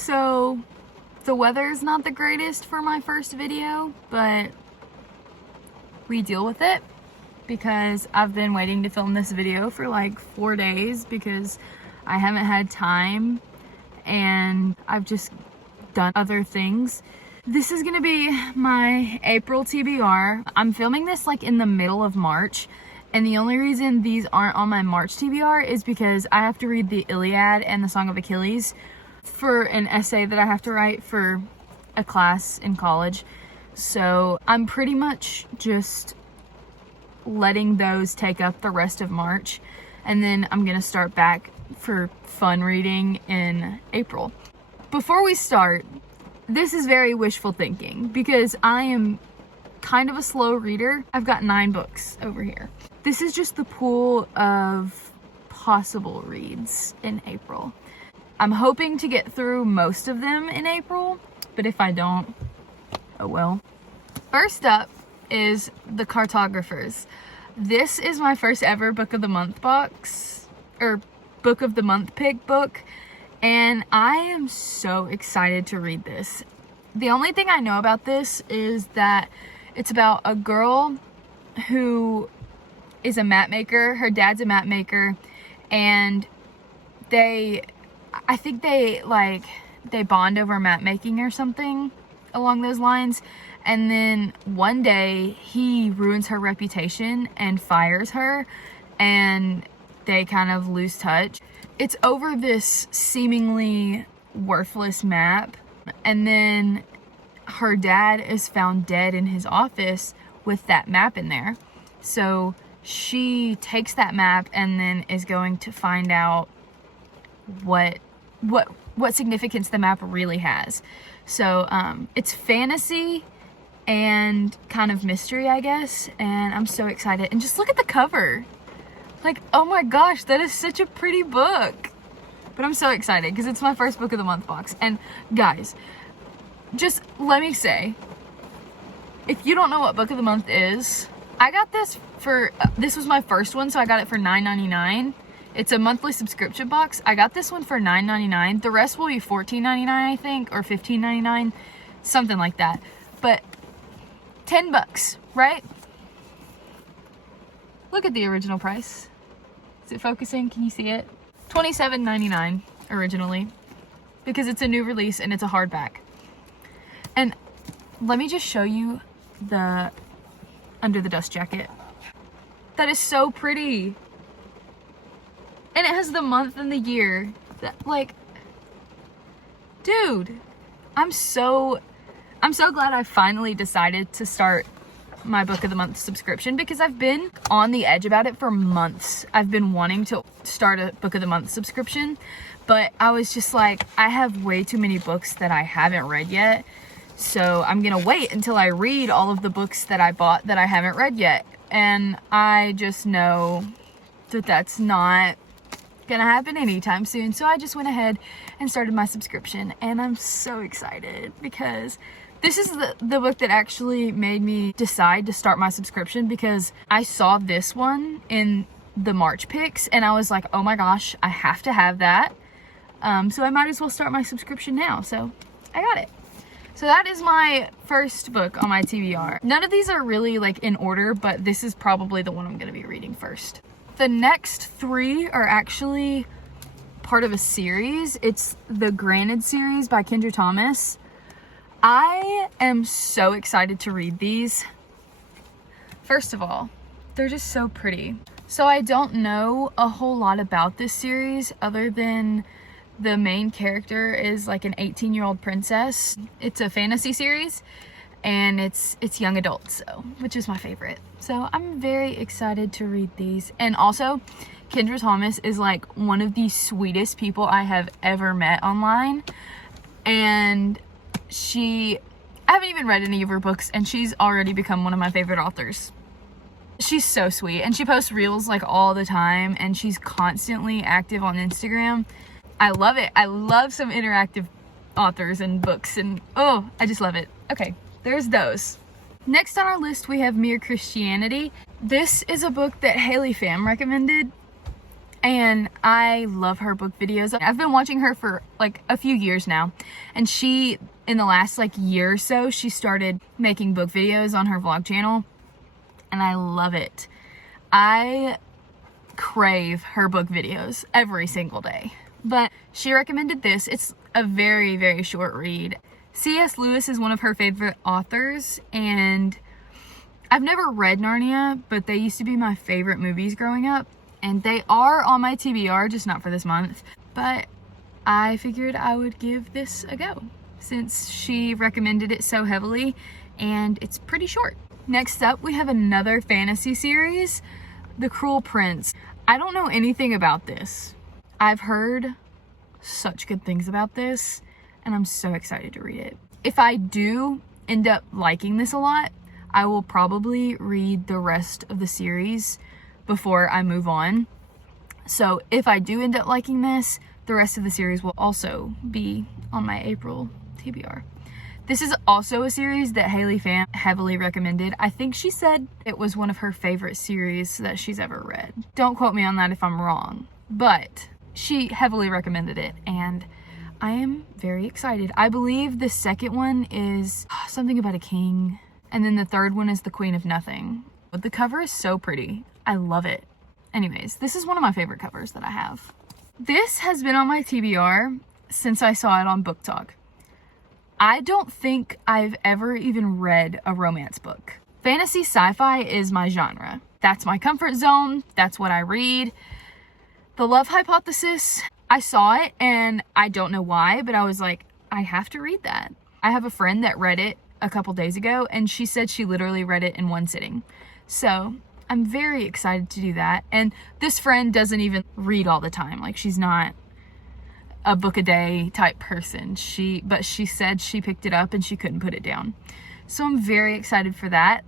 So the weather is not the greatest for my first video, but we deal with it because I've been waiting to film this video for like 4 days because I haven't had time and I've just done other things. This is gonna be my April TBR. I'm filming this like in the middle of March, and the only reason these aren't on my March TBR is because I have to read the Iliad and the Song of Achilles for an essay that I have to write for a class in college. So I'm pretty much just letting those take up the rest of March, and then I'm gonna start back for fun reading in April. Before we start, this is very wishful thinking because I am kind of a slow reader. I've got 9 books over here. This is just the pool of possible reads in April. I'm hoping to get through most of them in April, but if I don't, oh well. First up is the Cartographers. This is my first ever Book of the Month box, or Book of the Month pick book, and I am so excited to read this. The only thing I know about this is that it's about a girl who is a map maker. Her dad's a map maker, and I think they bond over map making or something along those lines. And then one day he ruins her reputation and fires her, and they kind of lose touch. It's over this seemingly worthless map, and then her dad is found dead in his office with that map in there. So she takes that map and then is going to find out what significance the map really has. So it's fantasy and kind of mystery, I guess, and I'm so excited. And just look at the cover. Like, oh my gosh, that is such a pretty book. But I'm so excited because it's my first Book of the Month box. And guys, just let me say, if you don't know what Book of the Month is, I got this for, this was my first one, so I got it for $9.99. It's a monthly subscription box. I got this one for $9.99. The rest will be $14.99, I think, or $15.99, something like that. But 10 bucks, right? Look at the original price. Is it focusing? Can you see it? $27.99 originally, because it's a new release and it's a hardback. And let me just show you the under the dust jacket. That is so pretty. And it has the month and the year. That, like, dude, I'm so glad I finally decided to start my Book of the Month subscription, because I've been on the edge about it for months. I've been wanting to start a Book of the Month subscription, but I was just like, I have way too many books that I haven't read yet, so I'm gonna wait until I read all of the books that I bought that I haven't read yet. And I just know that that's not gonna happen anytime soon, so I just went ahead and started my subscription, and I'm so excited because this is the book that actually made me decide to start my subscription, because I saw this one in the March picks and I was like, oh my gosh, I have to have that. So I might as well start my subscription now. So I got it. So that is my first book on my TBR. None of these are really like in order, but this is probably the one I'm going to be reading first. The next 3 are actually part of a series. It's the Granite Series by Kendra Thomas. I am so excited to read these. First of all, they're just so pretty. So I don't know a whole lot about this series other than the main character is like an 18-year-old princess. It's a fantasy series and it's young adult, so, which is my favorite. So I'm very excited to read these. And also, Kendra Thomas is like one of the sweetest people I have ever met online. And I haven't even read any of her books, and she's already become one of my favorite authors. She's so sweet, and she posts reels like all the time, and she's constantly active on Instagram. I love it. I love some interactive authors and books, and oh, I just love it. Okay, there's those. Next on our list, we have Mere Christianity. This is a book that Haley Pham recommended, and I love her book videos. I've been watching her for like a few years now, and she, in the last like year or so, she started making book videos on her vlog channel, and I love it. I crave her book videos every single day. But she recommended this. It's a very, very short read. C.S. Lewis is one of her favorite authors, and I've never read Narnia, but they used to be my favorite movies growing up, and they are on my TBR, just not for this month. But I figured I would give this a go since she recommended it so heavily, and it's pretty short. Next up, we have another fantasy series, The Cruel Prince. I don't know anything about this. I've heard such good things about this, and I'm so excited to read it. If I do end up liking this a lot, I will probably read the rest of the series before I move on. So if I do end up liking this, the rest of the series will also be on my April TBR. This is also a series that Haley Pham heavily recommended. I think she said it was one of her favorite series that she's ever read. Don't quote me on that if I'm wrong, but she heavily recommended it, and I am very excited. I believe the second one is something about a king, and then the third one is the Queen of Nothing. But the cover is so pretty. I love it. Anyways, this is one of my favorite covers that I have. This has been on my TBR since I saw it on Book Talk. I don't think I've ever even read a romance book. Fantasy sci-fi is my genre. That's my comfort zone. That's what I read. The Love Hypothesis, I saw it and I don't know why, but I was like, I have to read that. I have a friend that read it a couple days ago, and she said she literally read it in one sitting. So I'm very excited to do that. And this friend doesn't even read all the time. Like, she's not a book a day type person. But she said she picked it up and she couldn't put it down. So I'm very excited for that.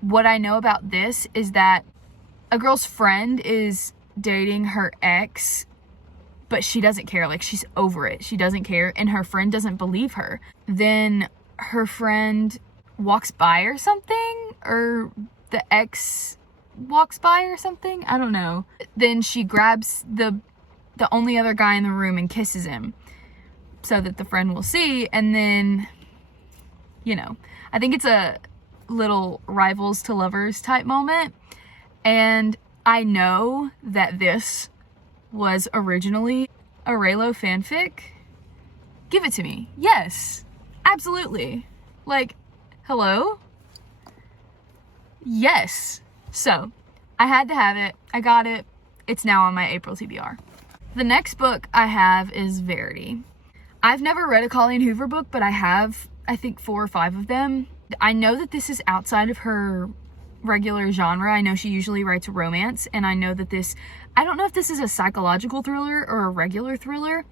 What I know about this is that a girl's friend is dating her ex, but she doesn't care. Like, she's over it. She doesn't care, and her friend doesn't believe her. Then her friend walks by or something, or the ex walks by or something. I don't know. Then she grabs the only other guy in the room and kisses him so that the friend will see, and then, you know, I think it's a little rivals to lovers type moment. And I know that this was originally a Raylo fanfic. Give it to me. Yes, absolutely. Like, hello? Yes. So, I had to have it. I got it. It's now on my April TBR. The next book I have is Verity. I've never read a Colleen Hoover book, but I have, I think, 4 or 5 of them. I know that this is outside of her regular genre. I know she usually writes romance, and I know that this, I don't know if this is a psychological thriller or a regular thriller,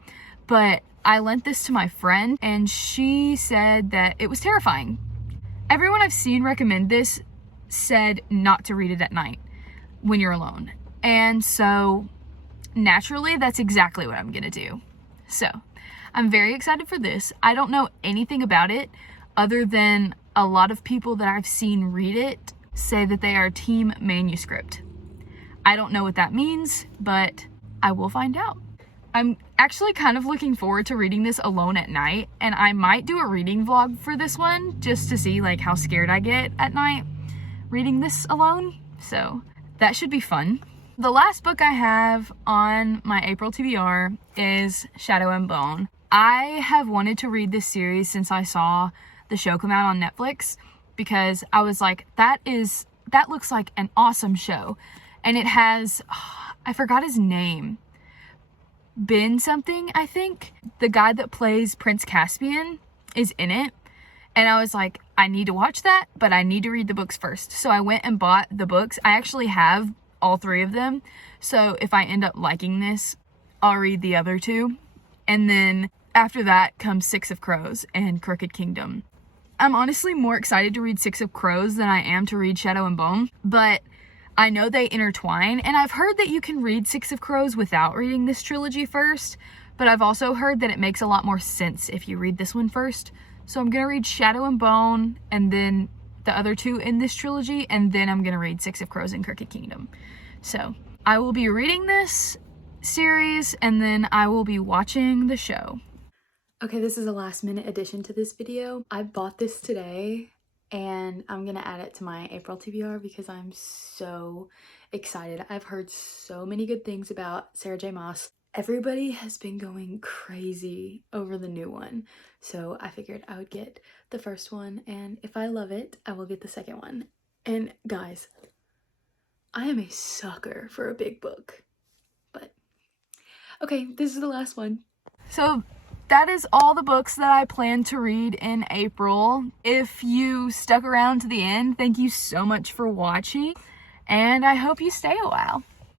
but I lent this to my friend, and she said that it was terrifying. Everyone I've seen recommend this said not to read it at night when you're alone. And so naturally, that's exactly what I'm gonna do. So I'm very excited for this. I don't know anything about it other than a lot of people that I've seen read it say that they are team manuscript. I don't know what that means, but I will find out. I'm actually kind of looking forward to reading this alone at night, and I might do a reading vlog for this one just to see like how scared I get at night reading this alone. So that should be fun. The last book I have on my April TBR is Shadow and Bone. I have wanted to read this series since I saw the show come out on Netflix, because I was like, that looks like an awesome show. And it has, I forgot his name, Ben something, I think. The guy that plays Prince Caspian is in it. And I was like, I need to watch that, but I need to read the books first. So I went and bought the books. I actually have all 3 of them. So if I end up liking this, I'll read the other 2. And then after that comes 6 of Crows and Crooked Kingdom. I'm honestly more excited to read 6 of Crows than I am to read Shadow and Bone, but I know they intertwine, and I've heard that you can read 6 of Crows without reading this trilogy first, but I've also heard that it makes a lot more sense if you read this one first. So I'm gonna read Shadow and Bone, and then the other 2 in this trilogy, and then I'm gonna read 6 of Crows and Crooked Kingdom. So I will be reading this series, and then I will be watching the show. Okay, this is a last minute addition to this video. I bought this today and I'm gonna add it to my April TBR because I'm so excited. I've heard so many good things about Sarah J Maas. Everybody has been going crazy over the new one, so I figured I would get the first one, and if I love it, I will get the second one. And guys, I am a sucker for a big book, but okay, this is the last one. So that is all the books that I plan to read in April. If you stuck around to the end, thank you so much for watching, and I hope you stay a while.